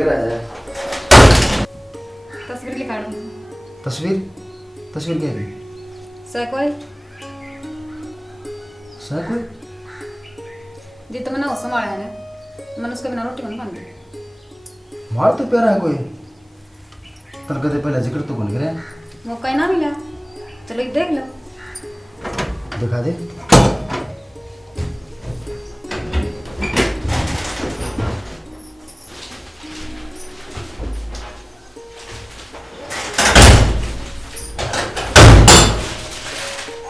लिख रहा है। तस्वीर लिखा दो। तस्वीर तस्वीर क्या है? सकोई सर कोई जी तो मैंने उस संभाला है ना, मैंने उसके बिना रोटी बन पाऊंगी। मार तो प्यारा है कोई तर कदे पहले जिक्र तो कौन करे वो कहीं ना मिला, चलो एक देख लो। दिखा दे।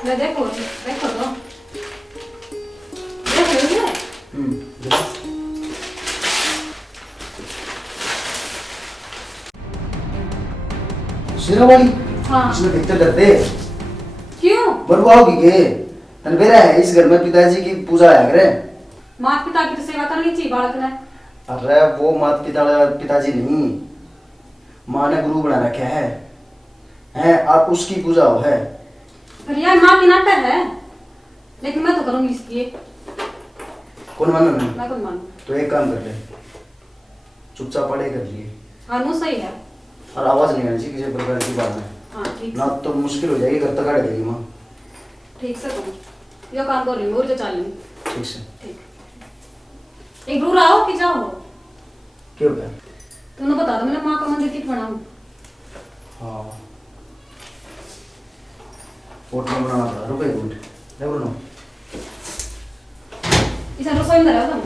ले देखो देखो तो देख रही है। शेरावाली हाँ इसमें पिक्चर डरते क्यों? बनवाओगी के तन बेरा है इस घर में पिताजी की पूजा है करे। माता पिता की तो सेवा करनी चाहिए बालक ने। अरे वो माता पिताजी नहीं, माँ ने गुरु बना रखा है आप उसकी पूजा हो है। फिर यार माँ की नाटक है, लेकिन मैं तो करूंगी इसकी। कौन मानो नहीं? मैं कौन मानूं? तो एक काम कर ले, चुपचाप पढ़े कर लिए हाँ नो सही है। और आवाज नहीं आनी चाहिए किसी प्रकार की बात में, हाँ ठीक ना तो मुश्किल हो जाएगी, घर तक काट देगी माँ। ठीक से तुम यो काम कर लेंगे और जो चाल लेंगे। ठीक से ठीक एक दूर आओ कि जाओ? क्यों क्या? तुमने बता दो मैंने माँ का मंदिर कित बनाऊं। हाँ फोटो बनाना पड़ा, रुको एक मिनट देखो ना। इसे रसोई में रहो तुम।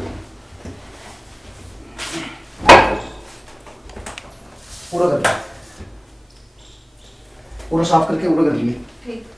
पूरा कर लिया, पूरा साफ करके पूरा कर लिए। ठीक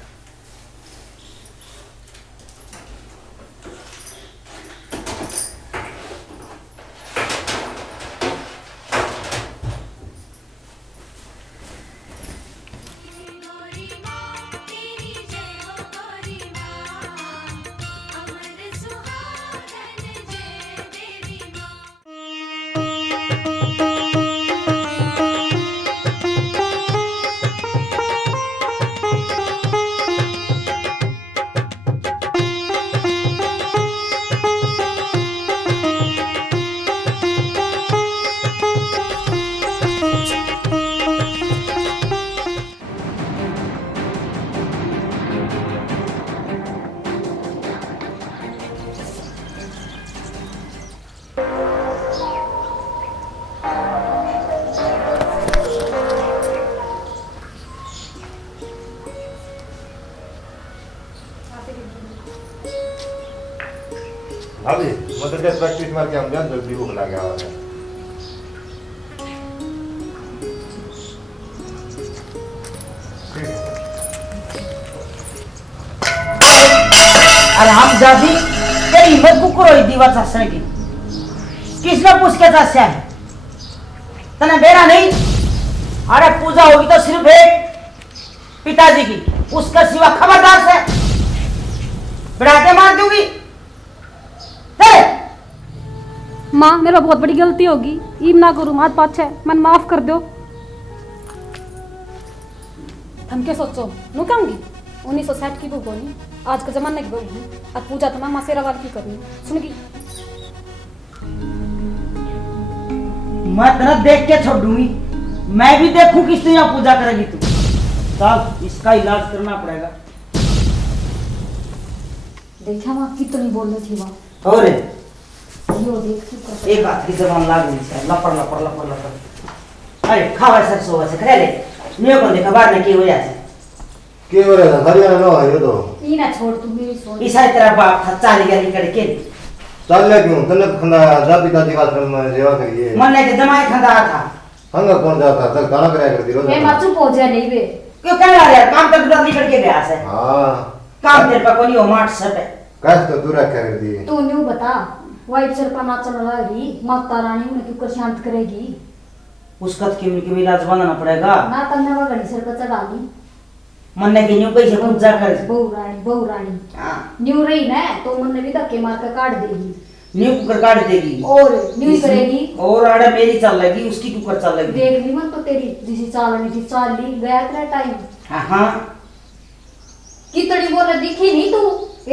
भाभी मतलब जब प्रैक्टिस मार के हम जान जल्दी भूख लग गया है। अरे हम जाती तेरी हिम्मत को करो दीवा चाचा की किसने पूछ के चाचा है तने बेरा नहीं। अरे पूजा होगी तो सिर्फ एक पिताजी की, उसका सिवा खबरदार से बढ़ा के मार दूंगी। माँ मेरा बहुत बड़ी गलती होगी, ईम ना करूँ हाथ पाछ है, मन माफ कर दो। हम क्या सोचो नु कहूंगी 1960 की बहू नहीं, आज के जमाने की बहू हूँ। अब पूजा तो मामा शेरावाल की करनी सुनगी। मैं तेरा देख के छोड़ दूंगी, मैं भी देखूं किस तरह पूजा करेगी तू। साहब इसका इलाज करना पड़ेगा। देखा माँ कितनी बोल रही थी वहाँ। और यो देख एक हाथ की जबान लाग गई है, लपड़ लपड़ लपड़ लपड़। अरे खावा सर सोवा से करे ले नियो को देखा बाहर ने की हो जाए के हो रहा था हरियाणा नो है ये तो ई ना छोड़ तू मेरी सोच। ईसा तेरा बाप था चाली गली करके चल ले क्यों तने खंदा जा पिताजी का आश्रम में सेवा करिए। मन ने के जमाई खंदा था हंगा कौन जाता तक गाना कराया करती रोज। मैं माचू पहुंचा नहीं बे क्यों कह रहा यार काम तक जल्दी करके गया से। हां काम तेरे पर कोनी हो माट सब है कष्ट तो दूर रखा कर दी। तू न्यू बता वाइफ सर पर नाचन रही माता रानी उन्हें क्यों कर शांत करेगी। उसका के इलाज बनाना पड़ेगा ना तन्ने वा घड़ी सर पर चढ़ानी मन ने के न्यू कैसे पूजा कर। बहु रानी हां न्यू रही ना तो मन ने भी धक्के मार कर काट देगी। न्यू कुकर काट देगी और न्यू ही करेगी और आड़े मेरी चल लगी उसकी कुकर चल लगी। देख ली मत तो तेरी जिसी चालनी थी चाल ली गया तेरा टाइम। हां कितनी बोले दिखी नहीं तू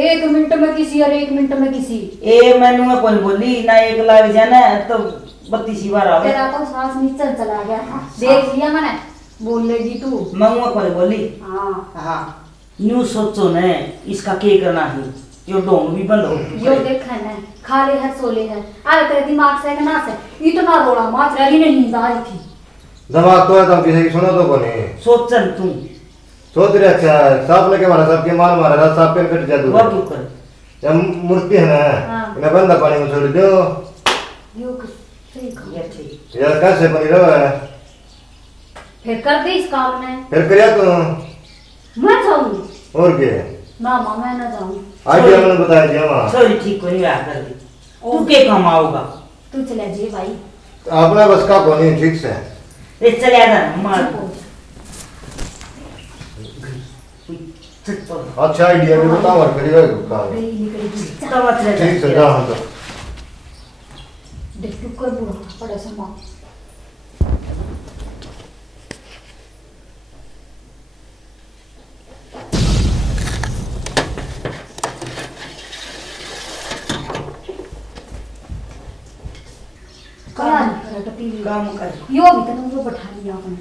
1 मिनट में किसी और 1 मिनट में किसी। ए मैनू में कौन बोली ना एक लाग जाना तो 32 बार आवे तेरा तो सांस नीचे चला गया था, देख लिया मैंने। बोल लेगी तू। मंगवा पर बोली हाँ हाँ न्यू सोचो ने इसका के करना है यो डोंग भी बंद हो यो देखा है खाले है सोले है अरे तेरे दिमाग से ना से इतना रोड़ा माच रही ने नींद आई थी। दिमाग तो है तुम किसी की सुनो तो कोनी सोचन तुम सोच रहे अच्छा सांप लेके मारा सांप के मार मारा रात सांप पेन कट जादू वो क्यों करे जब मूर्ति है ना हाँ। इन्हें बंदा पानी में छोड़ दो यो सही कहा। ये ठीक यार कैसे बनी रहो है फिर कर दे इस काम में। फिर करिया तो मैं जाऊंगी और क्या ना माँ मैं ना जाऊंगी। आज भी हमने बताया जी हम सॉरी ठीक को नहीं आ कर दी तू के काम आओगा तू चले जी भाई। अपना बस का कोनी ठीक से ए चले आ जा मार चुप हो जा। चल तो अच्छा आइडिया भी बताओ और करिएगा काम गई निकलेगी तब चले ठीक से जा हम तो देख तू कर बुरा पड़े से माँ। काम कर यो भी तने वो बैठा लिया अपन।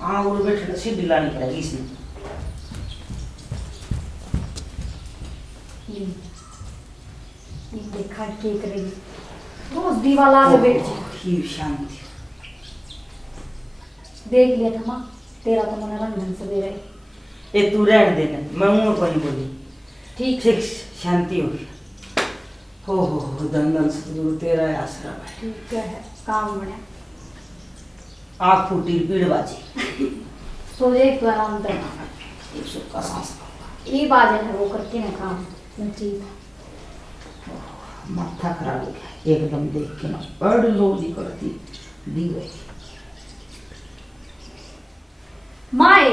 हाँ वो बैठे सीढ़ी लानी पड़ेगी इसमें ये देखा के करेगी रोज दीवाला के बैठ जा। ही शांति देख लिया था माँ तेरा तो मन रंग ढंग से दे रहे। ए तू रहने देना मैं मुंह को नहीं बोली ठीक ठीक शांति हो गई हो दंदन सतगुरु तेरा आसरा भाई ठीक है काम बने। आँख फूटी पीड़ बाजी सो एक तो आराम कर 100 का सांस ये बाजे है वो करके ना काम मैं ठीक माथा खराब हो गया एकदम देख के ना बड़ लोजी करती दी गई माए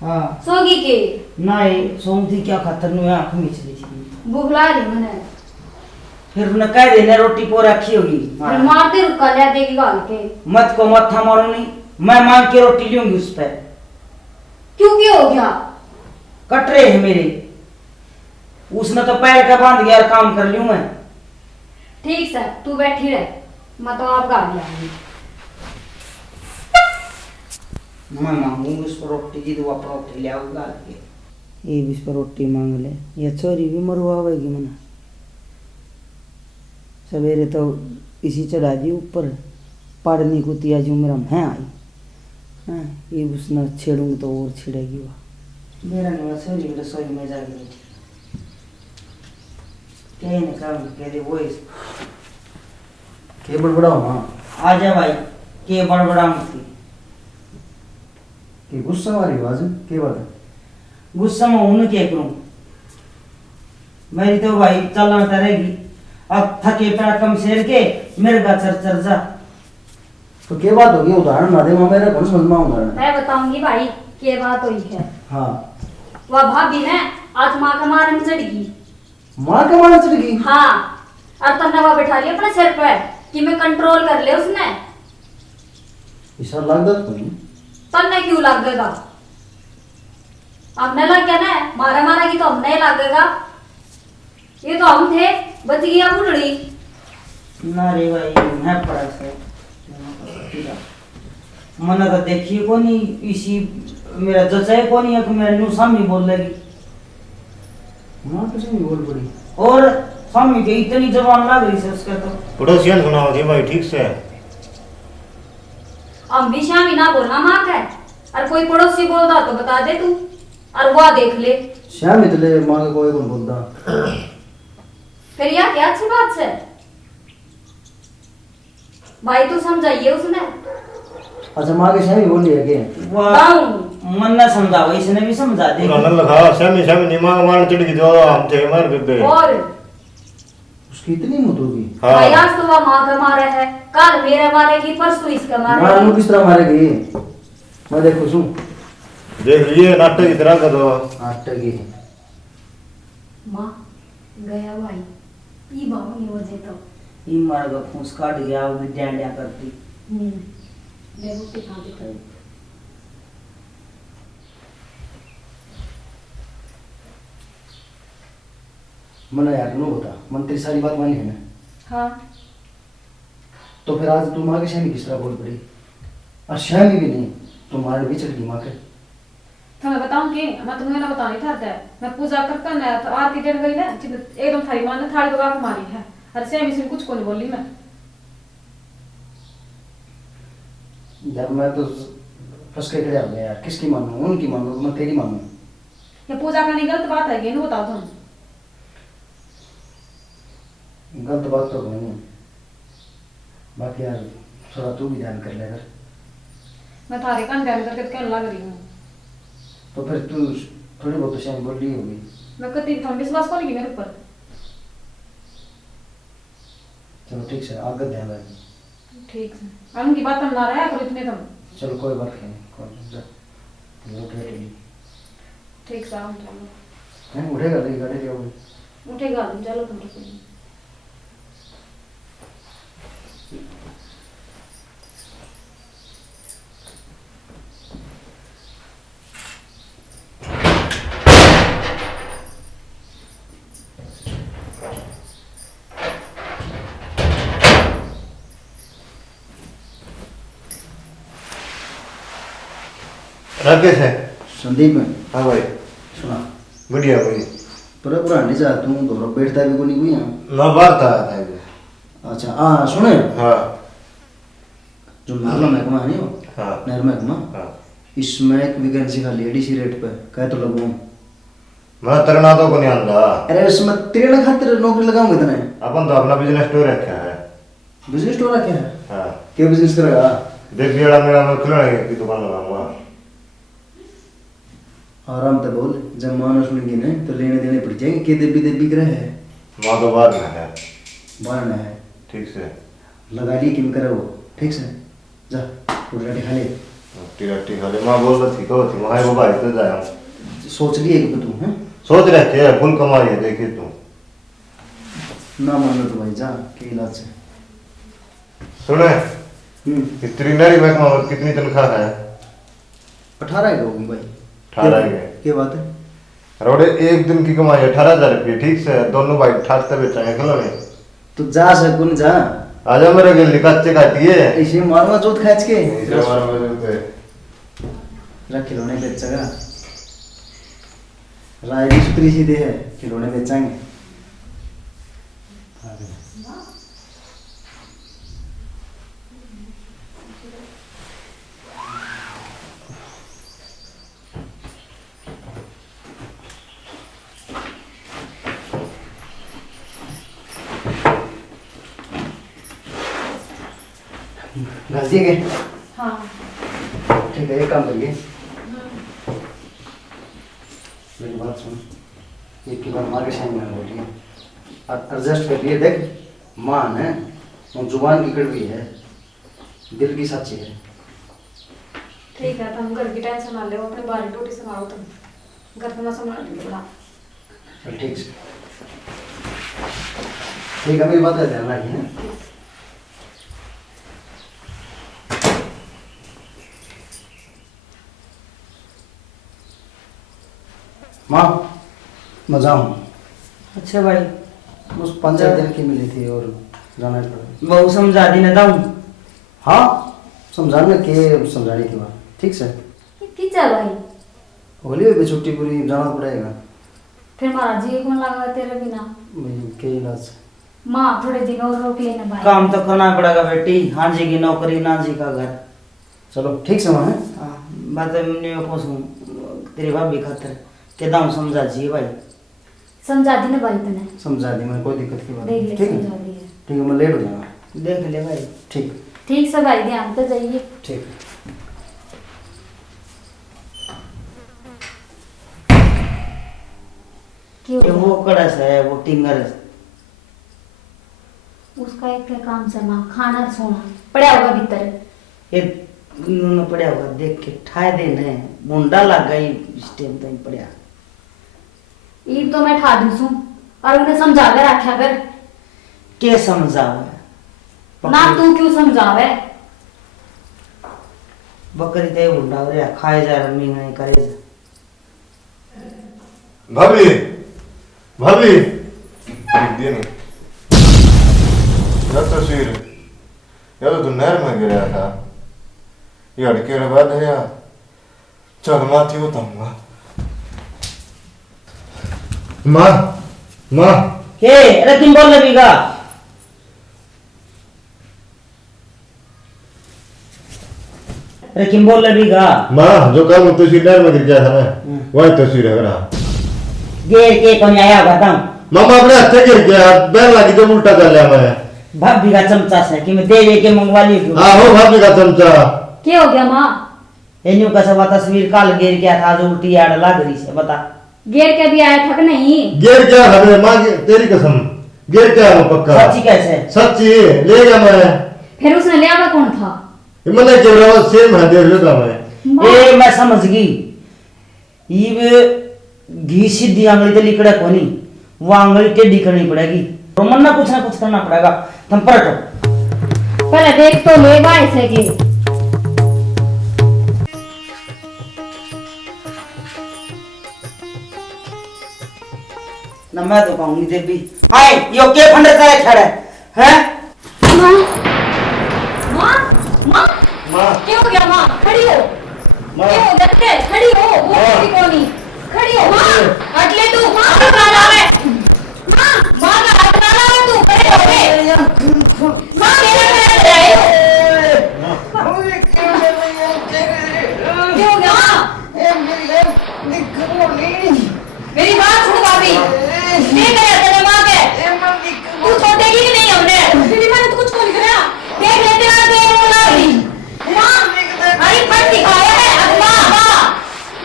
हाँ सोगी के ना ये सोमती क्या खातर नु आँख मीच ली थी बुखला रही मैंने फिर उन्हें कह देना रोटी पो रखी होगी फिर मारते रुका लिया देगी गाल के। मत को मत्था मारो नहीं मैं मांग के रोटी लूंगी उस पर क्यों क्या हो गया। कट रहे हैं मेरे उसने तो पैर का बांध गया काम कर लूं मैं ठीक सर तू बैठी रह मैं तो आप गाड़ी आऊंगी। मैं मांगूंगी उस पर रोटी जी तो अपना रोटी ले आऊंगा ये भी इस पर रोटी मांग ले ये छोरी भी मरवाएगी मना सवेरे तो इसी चढ़ा दी ऊपर पढ़ने को तिया जो मेरा मैं आई हाँ ये उसने छेड़ूंगी तो और छिड़ेगी वह मेरा नहीं छोरी भी रसोई में जाके बैठी कह ने काम कह दे वो के बड़बड़ाओ माँ आजा भाई के बड़बड़ा थी कि गुस्सा वाली आवाज के बात है। गुस्सा में हूं क्या करूं मेरी तो भाई चलना रहेगी अब थके पैर कम शेर के मेरे का चर जा तो के बात होगी उदाहरण ना दे माँ मेरा कौन समझ में उदाहरण। मैं बताऊंगी भाई क्या बात हुई है। हाँ वह भाभी ने आज माँ का मारने चढ़ गई। माँ के मारने चढ़ गई। हाँ और तुमने वह बैठा लिया अपने सिर पे कि मैं कंट्रोल कर ले उसने। ऐसा लगता तो नहीं तन्ने क्यों लगेगा हमने लग गया ना मारा मारा की तो हमने लगेगा ये तो हम थे बच गया बुढ़ड़ी। ना रे भाई मैं पड़ा से मना तो देखिए को नहीं इसी मेरा जचाए को नहीं है कि मेरे न्यू सामने बोल लगी माँ कुछ नहीं बोल पड़ी और सामने के इतनी जबान लग रही है उसका तो पड़ोसियन सुनाओ जी भाई ठीक से हम भी शामी ना बोलना माँ का और कोई पड़ोसी बोलता तो बता दे तू और वह देख ले श्याम इतने माँ का कोई कौन बोलता फिर यह क्या अच्छी बात है भाई तू समझाइए उसने। अच्छा माँ के श्याम ही बोल लिया के वह मन ना समझा इसने भी समझा दे उन्होंने लगा श्यामी श्यामी दिमाग मारने चढ़ गई जो हम थे मार बेबे और उसकी इतनी हिम्मत होगी। भाई आज तो वह माँ का मारा है कल मेरे मारेगी परसों इसका माँ मारेगी। किस तरह मारेगी मैं देखो सुन देख लिए नाटक की तरह का तो नाटक ही माँ गया भाई ये बाबू नहीं वजह तो ई मार का फूस काट गया वो डैंडिया करती मैं रोटी खा देता हूँ। मना यार नो बता मन तेरी सारी बात मानी है ना। हाँ तो फिर आज तुम माँ के शामी किस तरह बोल पड़ी? और शामी भी नहीं, तुम्हारे भी चढ़ गई माँ के। तो मैं बताऊं कि मैं तुम्हें ना बता नहीं था, मैं पूजा करता ना तो आरती देने गई ना, एकदम थारी माँ ने थाली दबा के मारी है। अरे सेमी से कुछ को नहीं बोली मैं। यार मैं तो फंस के खड़े हो गया यार, किसकी मानूं? उनकी मानूं, मैं तेरी मानूं? ये पूजा करनी गलत बात है, ये बताओ तुम। गलत बात तो नहीं है, बाकी यार थोड़ा तू भी ध्यान कर ले कर। मैं थारे कान ध्यान करके कहने लग रही हूँ। तो फिर तू थोड़ी बहुत तो शायद बोल रही होगी। मैं कभी तुम विश्वास कौन की मेरे ऊपर? चलो ठीक है, आगे ध्यान रख। ठीक है, अब उनकी बात हम ना रहा करो इतने तुम। चलो कोई बात नहीं, कोई जा वो उठेगी। ठीक है, हम चलो। हैं उठेगा नहीं, गाड़ी क्या होगी? उठेगा तुम, चलो तुम रसोई। राकेश है? संदीप में हाँ भाई। सुना बढ़िया भाई। पर पुरानी जा तू तो बैठता भी कोई नहीं कोई यहाँ। मैं बाहर था आया था इधर। अच्छा हाँ सुने, हाँ जो नहर महकमा है नहीं वो, हाँ नहर महकमा, हाँ। इसमें एक वैकेंसी खाली है डीसी रेट पे, कह तो लगवाऊं। मैं तरना तो को नहीं आंदा। अरे उसमें तेरे खातिर नौकरी लगाऊंगे इतने। अपन तो अपना बिजनेस स्टोर रखा है। बिजनेस स्टोर रखे है? हाँ क्या बिजनेस करेगा? देख मेरा मैं खिलौने की दुकान लगाऊंगा। आराम से बोल, जब मानो सुनेंगे ना तो लेने देने पड़ जाएंगे। के देवी देवी करे है माँ तो बाहर में है। बाहर है ठीक से लगा ली किम करे वो, ठीक से जा रोटी खा ले। रोटी रोटी खा ले। माँ बोल रही थी कहो थी वहाँ वो भाई तो जाया। सोच लिए कि तू हैं सोच रहे थे फुल कमाई है देखिए तुम। ना मान लो तो भाई जा के इलाज से। सुने इतनी नरी महकमा और कितनी तनख्वाह है? 18 का होगी भाई। 18 के। क्या बात है? रोडे एक दिन की कमाई 18,000 रुपये। ठीक से दोनों भाई ठाट से बेचेंगे खिलौने। तू जा सकुन जा। आजा मेरे गिल कच्चे काटिए ऐसे मारवा जोत खाच के रख रख खिलौने बेचेगा। राय भी सुतरी सीधे है, खिलौने बेचेंगे। घस दिए गए? हाँ ठीक है, एक काम करिए, मेरी बात सुन। एक की बार मार के शाम में बोलिए और एडजस्ट कर लिए। देख मान है वो जुबान की कड़वी है, दिल की सच्ची है। ठीक है, तुम घर की टेंशन ना ले, अपने बारी रोटी संभालो तुम। घर में संभाल के बड़ा। चल ठीक से, ठीक है, मेरी बात है ध्यान रखिए। माँ मैं जाऊँ। अच्छा भाई, उस 5 दिन की मिली थी और जाना पड़ा। बहु समझा दी ना दाऊं। हाँ समझाने के समझाने की बात, ठीक से। किचा भाई होली हुई छुट्टी पूरी जाना पड़ेगा। फिर महाराज जी कौन लगा तेरे बिना? के इलाज माँ थोड़े दिन और रोक लेना भाई। काम तो करना पड़ेगा बेटी, हाँ जी की नौकरी ना जी का घर। चलो ठीक से वहाँ है। हाँ बात मैं पूछूं तेरी भाभी खातिर के दाऊं समझा जी भाई। समझा दी ना भाई तूने? समझा दी मैंने, कोई दिक्कत की बात देख नहीं। ले, ठीक है समझा दी है। ठीक है, मैं लेट हो जाऊँगा। देख ले भाई। ठीक ठीक से भाई, ध्यान तो जाइए। ठीक। क्यों? ये वो कड़स है वो टिंगर। उसका एक काम करना, खाना सोना पड़ा होगा भीतर। ये न पड़ा होगा देख के ठाए दे ने मुंडा लग गई इस टाइम तो पड़ा। ईब तो मैं ठा दूं और उन्हें समझा कर रखा कर। के समझावे ना तू क्यों समझावे? बकरी ते मुंडा रे खाए जा रमी नहीं करे। भाभी भाभी दिख दिया नहीं तस्वीर यार तू नहर में गिरा था ये अड़के रे बाद है यार चल माथी बताऊंगा माँ माँ के अरे किन बोल रही का अरे किन बोल रही का माँ जो काम तस्वीर नहर में गिर गया था ना वही तस्वीर है मेरा गे के कौन आया बताऊं मामा अपने हाथ से गिर गया बैल लगी तो उल्टा कर लिया मैं भाभी का चमचा से कि मैं दे के मंगवा ली आहो भाभी का चमचा क्या हो गया माँ? एन्यू का सब तस्वीर काल गिर गया था जो उल्टी आड़ लग रही से बता गेर के भी आया था कि नहीं? गिर क्या है माँ तेरी कसम गिर क्या है पक्का सच्ची कैसे सच्ची ले गया मैं फिर उसने ले आवा कौन था? मैंने कह रहा हूँ सेम है देख लेता मैं ए मैं समझ गई ये घी सीधी आंगली तो लिकड़ा कोनी वो आंगली टेढ़ी करनी पड़ेगी रोमन ना कुछ करना पड़ेगा तुम पलटो पहले देख तो लेगा ऐसे की ना मैं तो कहूंगी देवी आए यो के फंडे करे खड़े हैं माँ माँ माँ माँ क्या हो गया माँ? खड़ी हो। माँ। क्या हो गया? खड़ी हो। वो माँ। खड़ी कौनी? खड़ी हो माँ। हट ले तू माँ का हाथ ना ले। माँ माँ का हाथ ना ले तू खड़े हो बे। माँ मेरा खड़ा रहे हो। क्या हो गया माँ? मेरी बात सुन भाभी। नहीं करे तेरे माँ के। तू छोड़ेगी कि नहीं हमने? मेरी माँ ने तो कुछ नहीं करा। देख लेते हैं तेरे मुँह लागी। माँ अरे फट दिखाया है अब माँ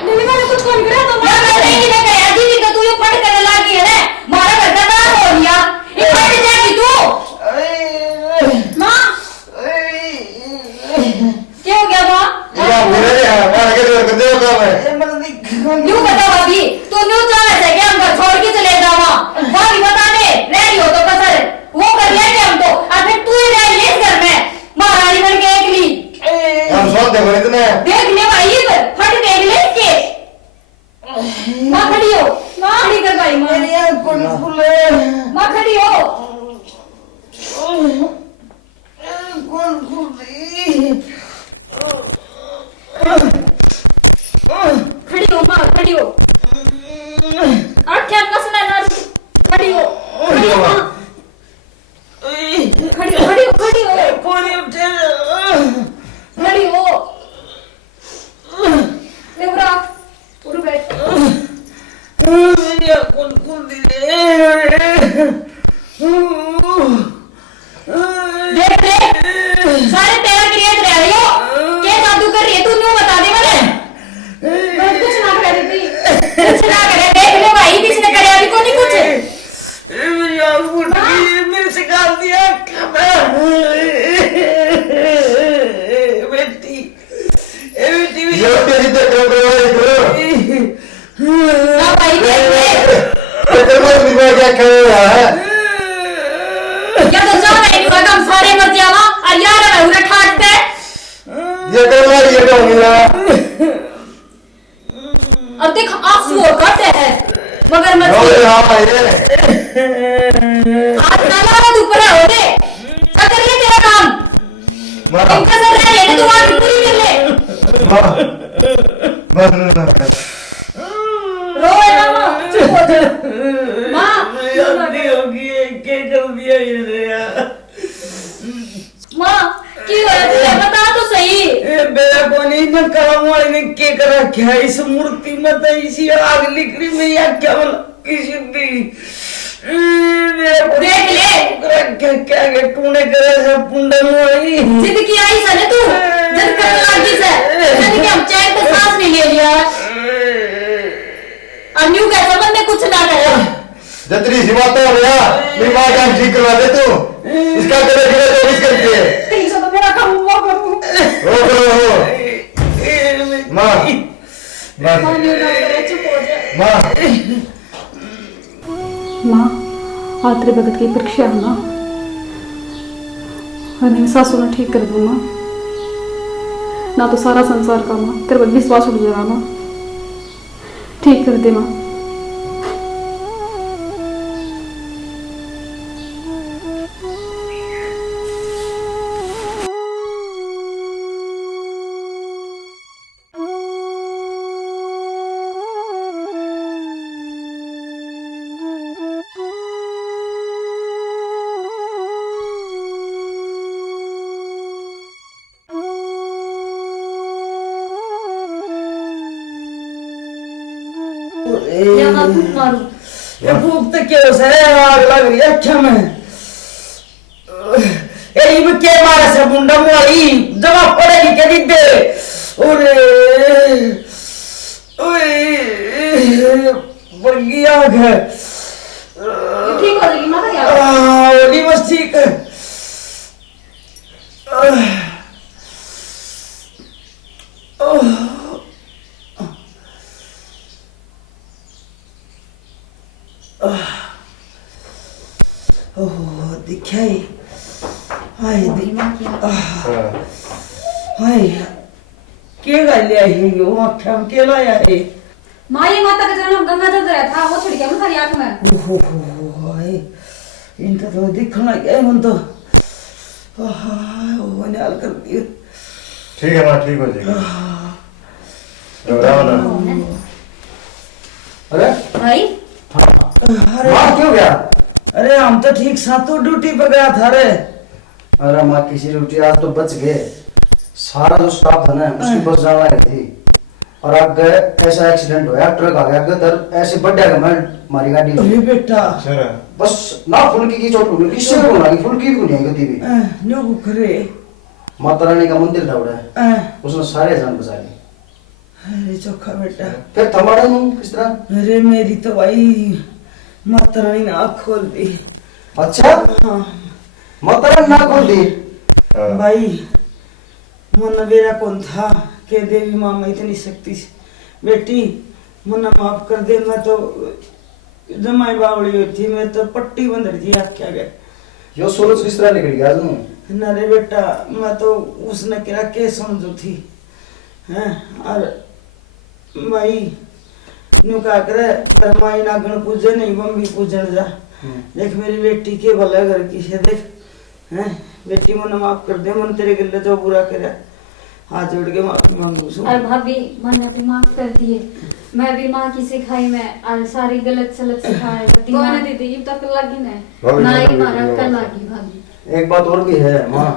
मेरी माँ ने कुछ नहीं करा तो मैं वैसे ही नहीं करे अजी भी तो तू ये फट करने लगी है ना मारा घर का काम हो गया ये फट जाएगी तू माँ क्या हो गया माँ? या मेरे माँ के लिए कर दे काम है न्यू बताओ अभी तू न्यू चाहे से क्या हम घर छोड़ के चले जावा भाभी बता दे रेडी हो तो कसर वो कर लेंगे हम तो और फिर तू ही रह ले घर में महारानी बन के अकेली हम सोच दे बने इतने देख ले भाई फट देख ले इसके माँ खड़ी हो माँ खड़ी कर भाई माँ खड़ी हो खड़ी हो माँ खड़ी हो क्या कसना ना खड़ी हो माँ खड़ी हो खड़ी हो खड़ी हो देवरा उठ बैठ देख ले सारे तेरा क्रिएट रह रही हो क्या जादू कर रही है तू न्यू बता दे मैं कुछ ना कर रही थी कुछ ना करे देख ले भाई किसने करे अभी को नहीं कुछ मेरे से गाल दिया बेटी ये तेरी तो कर रहा ना भाई देख ले तेरे को भी क्या कर रहा है या तो जा रहे हो हम सारे मर जावा और यार मैं उन्हें ठाटते ये कर रहा है ये तो मिला अब देख आंसू और करते हैं मगर मत अरे हां ये आज नाला में ऊपर हो दे कर ले तेरा काम मां इनका सर रह ले तू आज पूरी कर ले मां रोए ना माँ चुप हो जा माँ गलती होगी के कर दिया ये माँ की हो तुझे बता तो सही मेरा कोनी न काम वाले ने के करा क्या इस मूर्ति मत इसी आग निकली में या क्या बोला किसी दी देख ले क्या क्या के तूने करे सब पुंडन हुई जिद की आई सने तू जिद कर लागी से यानी कि हम चैन पे सांस नहीं ले लिया अन्यू का संबंध में कुछ ना करा जतरी सी बात हो गया मेरी मां का ठीक करवा दे तू इसका करे बिना तो इस करके तेरी से तो मेरा काम हुआ करूं हो मां माँ न्यू ना करे चुप हो जा मां माँ आत्रे भगत की परीक्षा है ना और मेरी सासू ने ठीक कर दूँ माँ ना तो सारा संसार का माँ तेरे पर विश्वास उठ जाएगा माँ ठीक कर दे माँ या मैं फूक मारूं? ये भूख तो क्यों से आग लग रही है अच्छा में ये भी क्या मारा से मुंडा मुआई जवाब पड़ेगी के दी दे ओरे ओए बड़ी आग है ठीक हो जाएगी माता यार। ओली बस ठीक है ओह दिखाई हाय हाय के गालिया है यो आँखों में के लाया है माँ ये माता का जन्म गंगा जल रहा था वो छिड़के मैं सारी आँख में। ओहो हाय इनका तो दिखना क्या मन तो ओह निकाल कर दिया ठीक है माँ ठीक हो जाएगी घबराओ ना। अरे भाई अरे माँ क्यों गया? अरे हम तो ठीक सातों ड्यूटी पे गया था रे अरे माँ किसी रोटी आज तो बच गए। सारा जो स्टाफ था ना उसकी बस जाना आई थी और आप गए ऐसा एक्सीडेंट हुआ ट्रक आ गया इधर ऐसे बढ़ गया मैं हमारी गाड़ी में। अरे बेटा सर बस ना फुल्की की चोट लगी किससे भी बोला फुल्की भी नहीं गति भी। नो करे माता रानी का मंदिर था उड़ा उसने सारे जान बचा ली। अरे चोखा बेटा फिर थमाड़ा नहीं किस तरह। अरे मेरी तो भाई माता रानी ने आँख खोल दी। अच्छा हाँ माता रानी ना खोल दी। भाई मन मेरा कौन था के देवी माँ मैं इतनी शक्ति बेटी मना माफ कर दे मैं तो जमाई बावड़ी हुई थी मैं तो पट्टी बंद रही थी क्या गया यो सूरज किस तरह निकल गया तुम? न रे बेटा मैं तो उसने क्या के समझो थी हैं और भाई न्यू का करे तरमाई ना गण पूजे नहीं बम्बी पूजन जा देख मेरी बेटी के भला घर की से देख हैं बेटी मन माफ कर दे मन तेरे गले जो बुरा करे हाथ जोड़ के माफी मांगू सु। अरे भाभी मैंने भी माफ कर दिए मैं भी माँ की सिखाई में और सारी गलत सलत सिखाई कोई ना दीदी ये तक लगी ना ही मारा कर लगी भाभी। एक बात और भी है माँ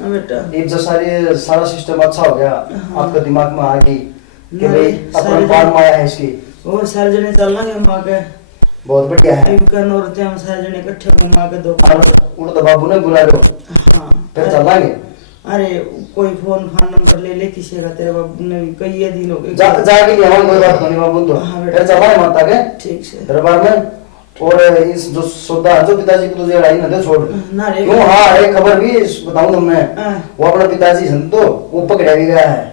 बेटा एक जो सारा सिस्टम अच्छा हो गया आपका दिमाग में आ गई कि नहीं, भाई सारे अपन बाढ़ माया है इसकी और सारे जने चलेंगे माँ के बहुत बढ़िया है। इनका औरतें हम सारे जने इकट्ठे घुमा के दो उन तो बाबू ने बुला लो हाँ फिर चलाएंगे। अरे कोई फोन नंबर ले ले किसी का तेरे बाबू ने भी कई दिन हो गए जाके नहीं हम कोई बात नहीं बाबू तो हाँ बेटा। फिर चलाए माता के ठीक से दरबार में और इस जो सौदा जो पिताजी को तुझे लड़ाई न दे छोड़ ना रे क्यों। हाँ एक खबर भी बताऊं तुमने हाँ। वो अपना पिताजी संत तो वो पकड़ा भी गया है।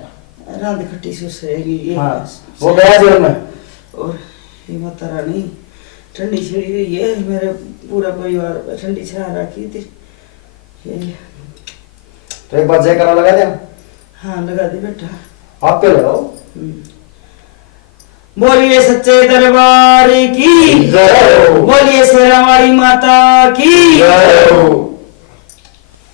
रात खट्टी सुसरेगी ये हाँ वो गया जेल में। और ये माता रानी ठंडी छिड़ी हुई है मेरे पूरा परिवार पे ठंडी छा रखी थी ये तो एक बार जयकारा लगा दिया। हाँ लगा दे बेटा आप पे लगाओ। बोलिए सच्चे दरबार की जय हो। बोलिए शेरावाली माता की जय हो।